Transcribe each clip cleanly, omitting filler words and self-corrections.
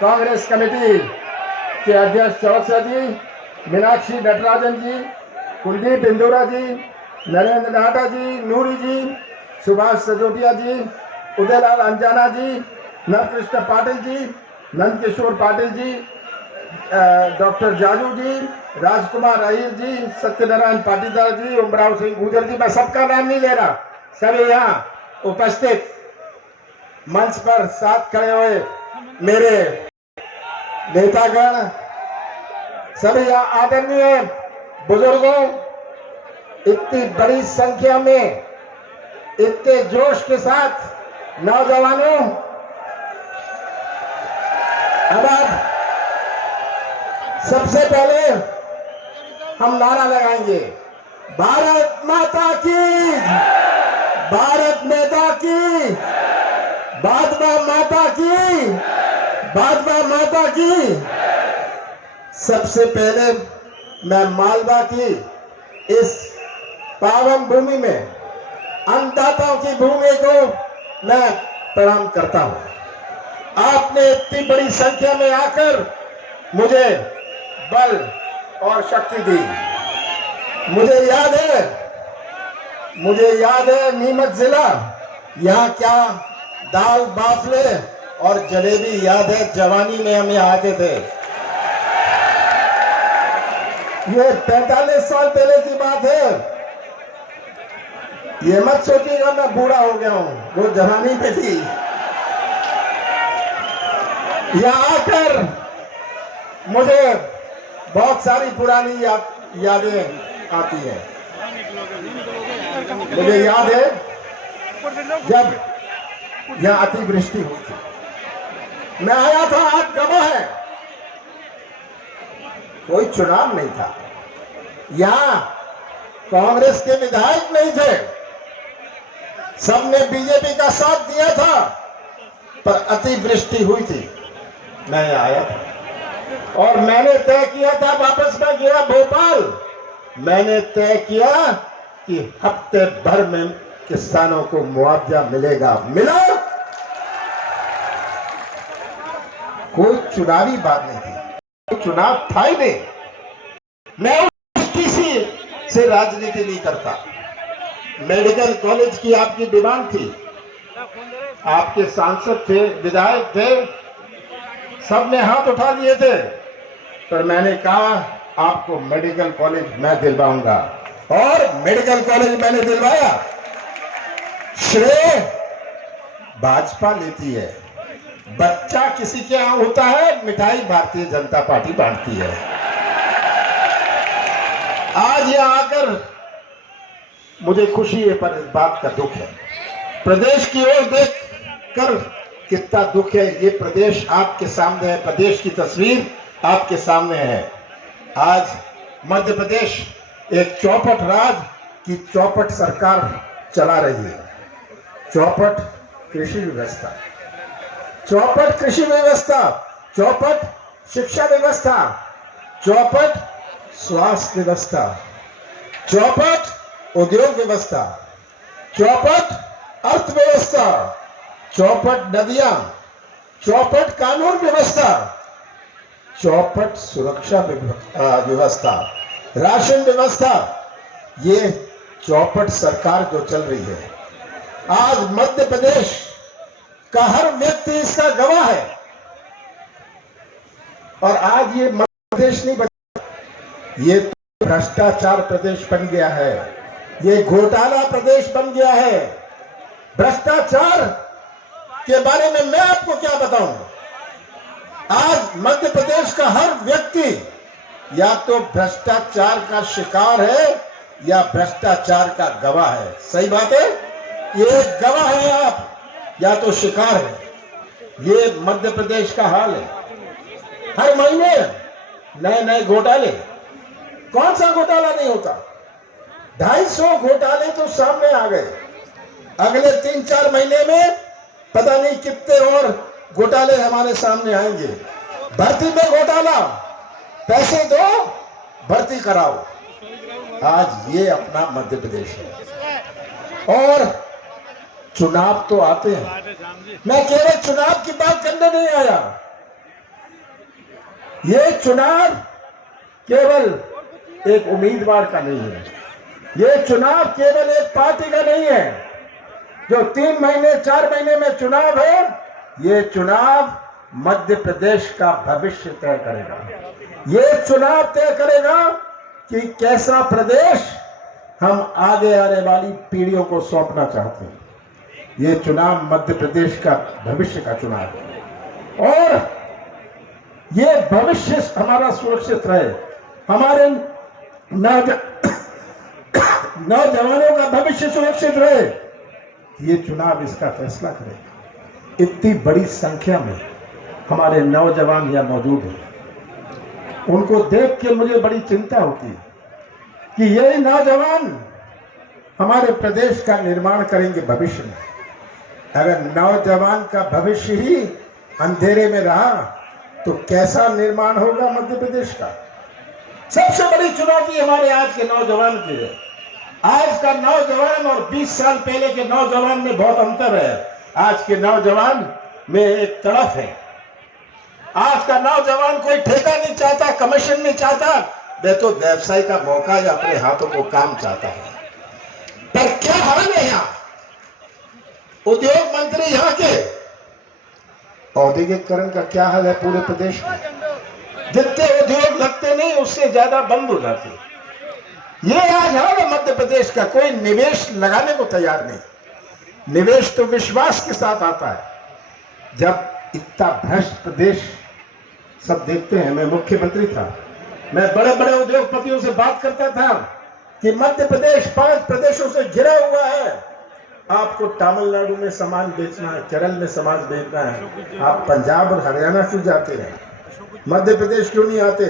Congress committee के अध्यक्ष चौरसिया जी, मीनाक्षी नटराजन जी, कुलदीप इंदौरा जी, नरेंद्र नाटा जी, नूरी जी, सुभाष सजोटिया जी, उदयलाल अंजाना जी, नरकृष्ण Patil ji, Nandkishore Patil ji, doctor Jaju जी, राजकुमार अहिर जी, सत्यनारायण पाटीदार जी, उमराव सिंह गुजर जी। मैं सबका नाम नहीं ले रहा, सभी यहाँ उपस्थित मंच पर साथ खड़े हुए मेरे नेतागण, सभी यहाँ आदरणीय बुजुर्गों, इतनी बड़ी संख्या में इतने जोश के साथ नौजवानों, अब आप सबसे पहले हम नारा लगाएंगे, भारत माता की, भारत माता की, भाजपा माता की, भाजपा माता की। सबसे पहले मैं मालवा की इस पावन भूमि में अन्नदाताओं की भूमि को मैं प्रणाम करता हूं। आपने इतनी बड़ी संख्या में आकर मुझे बल और शक्ति दी। मुझे याद है नीमच जिला, यहाँ क्या दाल बाफले और जलेबी याद है, जवानी में हम यहाँ आते थे। ये 45 साल पहले की बात है। ये मत सोचिएगा मैं बूढ़ा हो गया हूं, वो जवानी पे थी। यहाँ आकर मुझे बहुत सारी पुरानी यादें आती हैं। मुझे याद है जब यहाँ अतिवृष्टि हुई थी, मैं आया था, आज गवाह है, कोई चुनाव नहीं था, यहाँ कांग्रेस के विधायक नहीं थे, सबने बीजेपी का साथ दिया था, पर अतिवृष्टि हुई थी, मैं आया था और मैंने तय किया था, वापस मैं गया भोपाल, मैंने तय किया कि हफ्ते भर में किसानों को मुआवजा मिलेगा, मिला। कोई चुनावी बात नहीं थी, कोई चुनाव था ही नहीं। मैं उस किसी से राजनीति नहीं करता। मेडिकल कॉलेज की आपकी डिमांड थी, आपके सांसद थे, विधायक थे, सबने हाथ उठा लिए थे, पर मैंने कहा आपको मेडिकल कॉलेज मैं दिलवाऊंगा और मेडिकल कॉलेज मैंने दिलवाया। श्रेय भाजपा लेती है, बच्चा किसी के यहां होता है, मिठाई भारतीय जनता पार्टी बांटती है। आज यहां आकर मुझे खुशी है, पर इस बात का दुख है। प्रदेश की ओर देख कर कितना दुख है। ये प्रदेश आपके सामने है, प्रदेश की तस्वीर आपके सामने है। आज मध्य प्रदेश एक चौपट राज की चौपट सरकार चला रही है। चौपट कृषि व्यवस्था, चौपट कृषि व्यवस्था, चौपट शिक्षा व्यवस्था, चौपट स्वास्थ्य व्यवस्था, चौपट उद्योग व्यवस्था, चौपट अर्थव्यवस्था, चौपट नदियां, चौपट कानून व्यवस्था, चौपट सुरक्षा व्यवस्था, राशन व्यवस्था। ये चौपट सरकार जो चल रही है, आज मध्य प्रदेश का हर व्यक्ति इसका गवाह है। और आज ये मध्य प्रदेश नहीं बचा, ये भ्रष्टाचार प्रदेश बन गया है, ये घोटाला प्रदेश बन गया है। भ्रष्टाचार के बारे में मैं आपको क्या बताऊं। आज मध्य प्रदेश का हर व्यक्ति या तो भ्रष्टाचार का शिकार है या भ्रष्टाचार का गवाह है। सही बात है, ये गवाह है आप या तो शिकार है। ये मध्य प्रदेश का हाल है। हर महीने नए नए घोटाले, कौन सा घोटाला नहीं होता। 250 घोटाले तो सामने आ गए। अगले 3-4 महीने में पता नहीं कितने और घोटाले हमारे सामने आएंगे। भर्ती में घोटाला, पैसे दो भर्ती कराओ। आज ये अपना मध्य प्रदेश है। और चुनाव तो आते हैं, मैं केवल चुनाव की बात करने नहीं आया। ये चुनाव केवल एक उम्मीदवार का नहीं है, ये चुनाव केवल एक पार्टी का नहीं है। जो 3 महीने 4 महीने में चुनाव है, ये चुनाव मध्य प्रदेश का भविष्य तय करेगा। ये चुनाव तय करेगा कि कैसा प्रदेश हम आगे आने वाली पीढ़ियों को सौंपना चाहते हैं। ये चुनाव मध्य प्रदेश का भविष्य का चुनाव है और ये भविष्य हमारा सुरक्षित रहे, हमारे नौजवानों का भविष्य सुरक्षित रहे, ये चुनाव इसका फैसला करेगा। इतनी बड़ी संख्या में हमारे नौजवान यहाँ मौजूद हैं, उनको देख के मुझे बड़ी चिंता होती है कि ये नौजवान हमारे प्रदेश का निर्माण करेंगे भविष्य में। अगर नौजवान का भविष्य ही अंधेरे में रहा तो कैसा निर्माण होगा मध्य प्रदेश का। सबसे बड़ी चुनौती हमारे आज के नौजवान की है। आज का नौजवान और 20 साल पहले के नौजवान में बहुत अंतर है। आज के नौजवान में एक तड़फ है। आज का नौजवान कोई ठेका नहीं चाहता, कमीशन नहीं चाहता, वह तो व्यवसाय का मौका या अपने हाथों को काम चाहता है। पर क्या हाल है यहाँ उद्योग मंत्री यहाँ के औद्योगिकरण का क्या हाल है पूरे प्रदेश में? जितने उद्योग लगते नहीं उससे ज्यादा बंद हो जाते। ये आज हाल है मध्य प्रदेश का। कोई निवेश लगाने को तैयार नहीं। निवेश तो विश्वास के साथ आता है। जब इतना भ्रष्ट प्रदेश सब देखते हैं, मैं मुख्यमंत्री था, मैं बड़े बड़े उद्योगपतियों से बात करता था कि मध्य प्रदेश 5 प्रदेशों से घिरा हुआ है। आपको तमिलनाडु में सामान बेचना है, केरल में सामान बेचना है, आप पंजाब और हरियाणा क्यों जाते हैं, मध्य प्रदेश क्यों नहीं आते?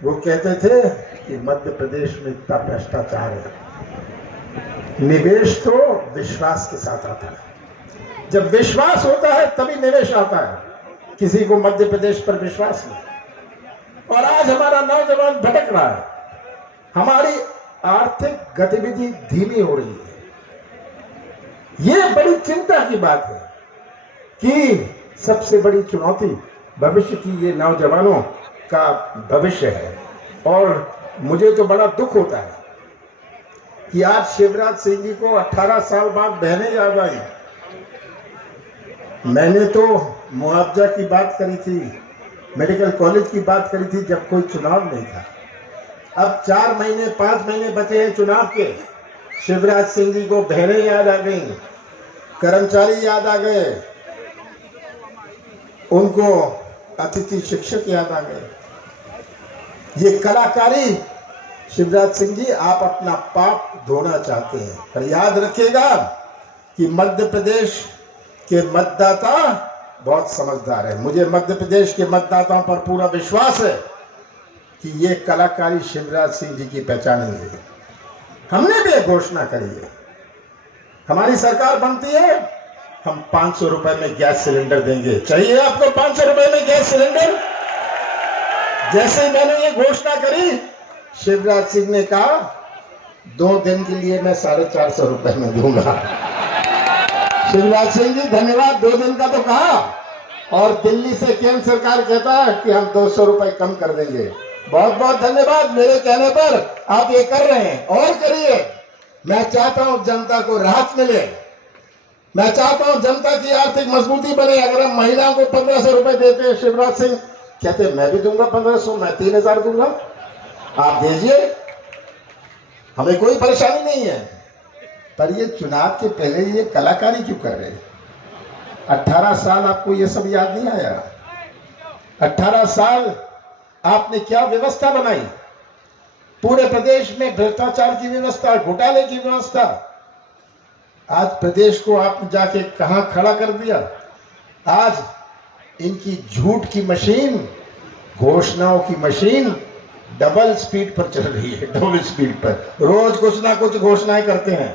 वो कहते थे कि मध्य प्रदेश में इतना भ्रष्टाचार है। निवेश तो विश्वास के साथ आता है। जब विश्वास होता है तभी निवेश आता है। किसी को मध्य प्रदेश पर विश्वास नहीं। और आज हमारा नौजवान भटक रहा है। हमारी आर्थिक गतिविधि धीमी हो रही है। ये बड़ी चिंता की बात है कि सबसे बड़ी चुनौती भविष्य की ये नौजवानों का भविष्य है। और मुझे तो बड़ा दुख होता है कि आज शिवराज सिंह जी को 18 साल बाद बहने याद आई। मैंने तो मुआवजा की बात करी थी, मेडिकल कॉलेज की बात करी थी जब कोई चुनाव नहीं था। अब 4 महीने 5 महीने बचे हैं चुनाव के, शिवराज सिंह जी को बहनें याद आ गई, कर्मचारी याद आ गए, उनको अतिथि शिक्षक याद आ गए। ये कलाकारी शिवराज सिंह जी आप अपना पाप धोना चाहते हैं, पर याद रखिएगा कि मध्य प्रदेश के मतदाता बहुत समझदार है। मुझे मध्य प्रदेश के मतदाताओं पर पूरा विश्वास है कि ये कलाकारी शिवराज सिंह जी की पहचानेंगे। हमने भी एक घोषणा करी है, हमारी सरकार बनती है, हम 500 रुपए में गैस सिलेंडर देंगे। चाहिए आपको 500 रुपए में गैस सिलेंडर? जैसे ही मैंने ये घोषणा करी, शिवराज सिंह ने कहा 2 दिन के लिए मैं 450 रुपए में दूंगा। शिवराज सिंह जी धन्यवाद, 2 दिन का तो कहा, और दिल्ली से केंद्र सरकार कहता है कि हम 200 रुपए कम कर देंगे। बहुत बहुत धन्यवाद, मेरे कहने पर आप ये कर रहे हैं और करिए। मैं चाहता हूं जनता को राहत मिले, मैं चाहता हूं जनता की आर्थिक मजबूती बने। अगर हम महिलाओं को 1500 रुपए देते हैं, शिवराज सिंह कहते मैं भी दूंगा 1500, मैं 3000 दूंगा, आप दीजिए, हमें कोई परेशानी नहीं है। पर ये चुनाव के पहले ये कलाकारी क्यों कर रहे हैं? 18 साल आपको ये सब याद नहीं आया? 18 साल आपने क्या व्यवस्था बनाई? पूरे प्रदेश में भ्रष्टाचार की व्यवस्था, घोटाले की व्यवस्था। आज प्रदेश को आपने जाके कहां खड़ा कर दिया? आज इनकी झूठ की मशीन, घोषणाओं की मशीन डबल स्पीड पर चल रही है, डबल स्पीड पर। रोज कुछ ना कुछ घोषणाएं करते हैं।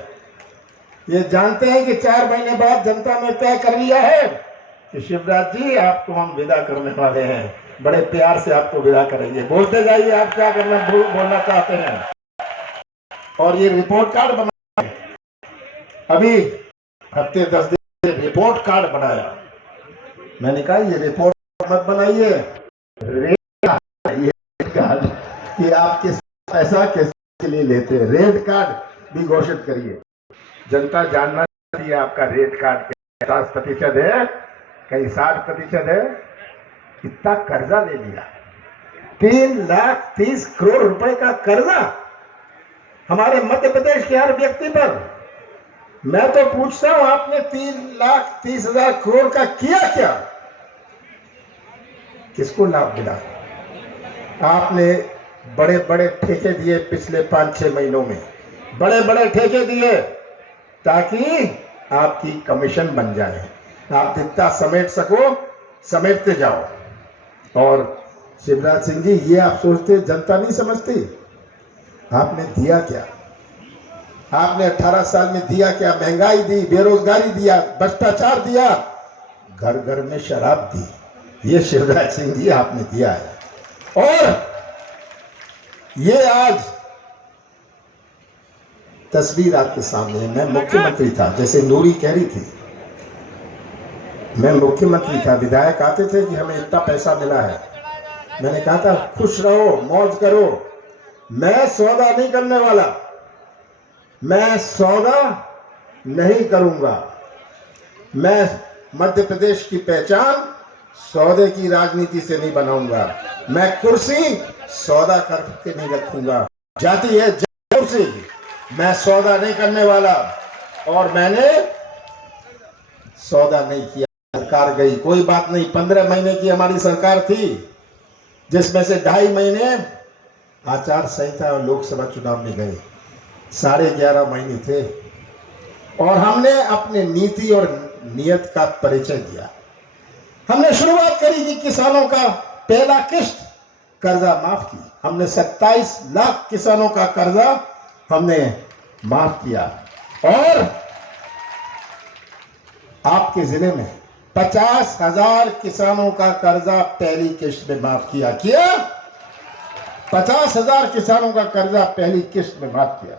ये जानते हैं कि 4 महीने बाद जनता ने तय कर लिया है कि शिवराज जी आपको हम विदा करने वाले हैं, बड़े प्यार से आपको विदा करेंगे। बोलते जाइए आप क्या करना बोलना चाहते हैं। और ये रिपोर्ट कार्ड बना, अभी हफ्ते 10 दिन रिपोर्ट कार्ड बनाया। मैंने कहा ये रिपोर्ट मत बनाइए, कि आप किस पैसा किसके लिए लेते हैं। रेट कार्ड भी घोषित करिए, जनता जानना चाहिए आपका रेट कार्ड 50% है, कहीं 60% है। इतना कर्जा ले लिया, 3,30,00,000 रुपए का कर्जा हमारे मध्य प्रदेश के हर व्यक्ति पर। मैं तो पूछता हूं, आपने 3,30,000 करोड़ का किया क्या? किसको लाभ मिला? आपने बड़े बड़े ठेके दिए पिछले 5-6 महीनों में, बड़े बड़े ठेके दिए ताकि आपकी कमीशन बन जाए, आप जितना समेट सको समेटते जाओ। और शिवराज सिंह जी, ये आप सोचते जनता नहीं समझती? आपने दिया क्या? आपने 18 साल में दिया क्या? महंगाई दी, बेरोजगारी दिया, भ्रष्टाचार दिया, घर घर में शराब दी। ये शिवराज सिंह जी आपने दिया है। और ये आज तस्वीर आपके सामने है। मैं मुख्यमंत्री था, जैसे नूरी कह रही थी, मैं मुख्यमंत्री था, विधायक आते थे कि हमें इतना पैसा मिला है। मैंने कहा था खुश रहो, मौज करो, मैं सौदा नहीं करने वाला, मैं सौदा नहीं करूंगा। मैं मध्य प्रदेश की पहचान सौदे की राजनीति से नहीं बनाऊंगा। मैं कुर्सी सौदा करके नहीं रखूंगा। जाती है कुर्सी, मैं सौदा नहीं करने वाला। और मैंने सौदा नहीं किया। सरकार गई, कोई बात नहीं, 15 महीने की हमारी सरकार थी, जिसमें से 2.5 महीने आचार संहिता और लोकसभा चुनाव में गए, 11.5 महीने थे। और हमने अपने नीति और नियत का परिचय दिया। हमने शुरुआत करी कि किसानों का पहला किश्त कर्जा माफ की। हमने 27 लाख किसानों का कर्जा हमने माफ किया। और आपके जिले में 50,000 किसानों का कर्जा पहली किश्त में माफ किया। 50,000 किसानों का कर्जा पहली किश्त में माफ किया।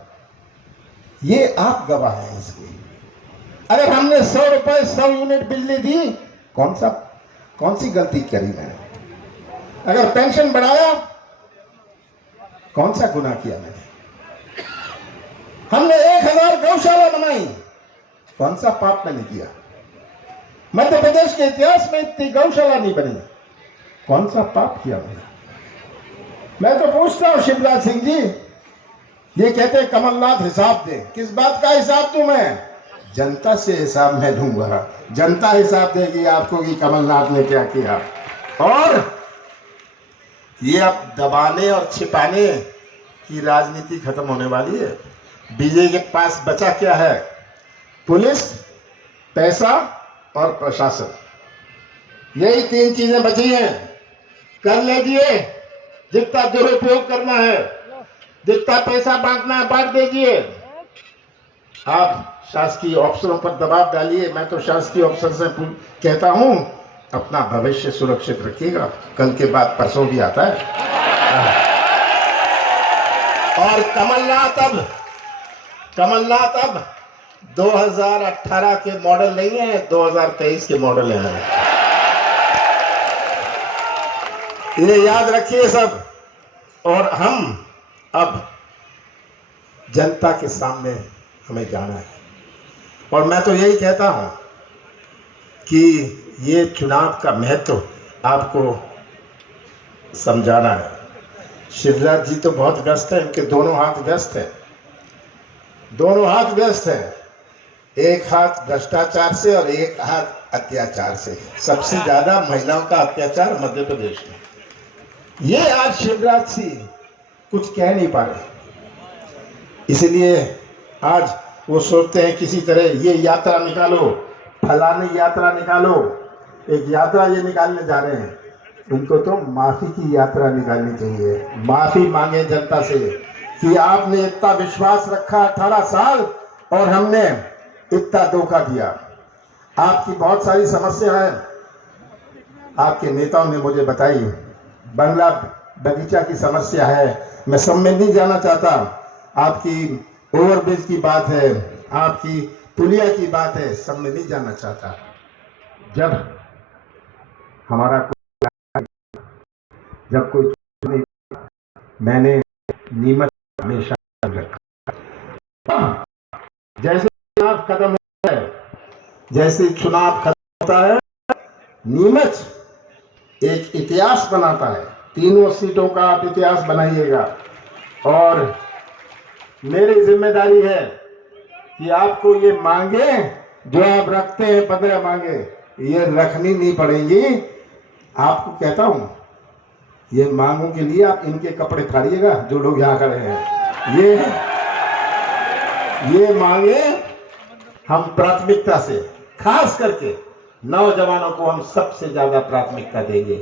ये आप गवाह हैं इसके। अगर हमने 100 रुपए 100 यूनिट बिजली दी, कौन सी गलती करी मैंने? अगर पेंशन बढ़ाया, कौन सा गुनाह किया मैंने? हमने 1000 गौशाला बनाई, कौन सा पाप मैंने किया? मध्य प्रदेश के इतिहास में इतनी गौशाला नहीं बनी, कौन सा पाप किया मैंने? मैं तो पूछता हूं शिवराज सिंह जी, ये कहते हैं कमलनाथ हिसाब दे। किस बात का हिसाब दूं मैं? जनता से हिसाब मैं दूंगा। जनता हिसाब देगी आपको कि कमलनाथ ने क्या किया। और ये अब दबाने और छिपाने की राजनीति खत्म होने वाली है। बीजेपी के पास बचा क्या है? पुलिस, पैसा और प्रशासन, यही 3 चीजें बची हैं। कर लीजिए, जितना दुरुपयोग करना है, जितना पैसा बांटना है बांट दीजिए। आप शासकीय अफसरों पर दबाव डालिए। मैं तो शासकीय अफसर से कहता हूं, अपना भविष्य सुरक्षित रखिएगा, कल के बाद परसों भी आता है। और कमलनाथ अब 2018 के मॉडल नहीं है, 2023 के मॉडल है। ये याद रखिए सब। और हम अब जनता के सामने हमें जाना है। और मैं तो यही कहता हूं कि ये चुनाव का महत्व आपको समझाना है। शिवराज जी तो बहुत व्यस्त है, इनके दोनों हाथ व्यस्त हैं, दोनों हाथ व्यस्त हैं। एक हाथ भ्रष्टाचार से और एक हाथ अत्याचार से। सबसे ज्यादा महिलाओं का अत्याचार मध्य प्रदेश में। ये आज शिवराज सिंह कुछ कह नहीं पा रहे, इसलिए आज वो सोचते हैं किसी तरह ये यात्रा निकालो, फलानी यात्रा निकालो। एक यात्रा ये निकालने जा रहे हैं, उनको तो माफी की यात्रा निकालनी चाहिए। माफी मांगे जनता से कि आपने इतना विश्वास रखा 18 साल और हमने इतना धोखा दिया। आपकी बहुत सारी समस्या है, आपके नेताओं ने मुझे बताई। बंगला बगीचा की समस्या है, मैं सब में नहीं जाना चाहता। आपकी ओवरब्रिज की बात है, आपकी पुलिया की बात है, सब में नहीं जाना चाहता। जब हमारा जब कोई मैंने नीमच हमेशा रखा। जैसे चुनाव खत्म होता है, जैसे चुनाव खत्म होता है, नीमच एक इतिहास बनाता है। तीनों सीटों का आप इतिहास बनाइएगा और मेरी जिम्मेदारी है कि आपको ये मांगे जो आप रखते हैं, 15 मांगे, ये रखनी नहीं पड़ेंगी। आपको कहता हूं, ये मांगों के लिए आप इनके कपड़े फाड़िएगा जो लोग यहां खड़े हैं। ये मांगे हम प्राथमिकता से, खास करके नौजवानों को हम सबसे ज्यादा प्राथमिकता देंगे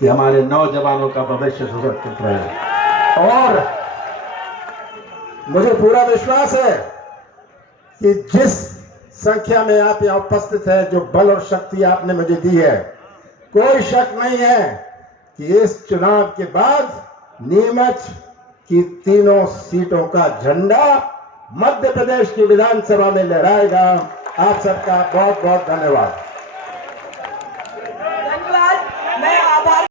कि हमारे नौजवानों का भविष्य सुरक्षित रहे। और मुझे पूरा विश्वास है कि जिस संख्या में आप यहां उपस्थित हैं, जो बल और शक्ति आपने मुझे दी है, कोई शक नहीं है कि इस चुनाव के बाद नीमच की तीनों सीटों का झंडा मध्य प्रदेश की विधानसभा में लहराएगा। आप सबका बहुत बहुत धन्यवाद।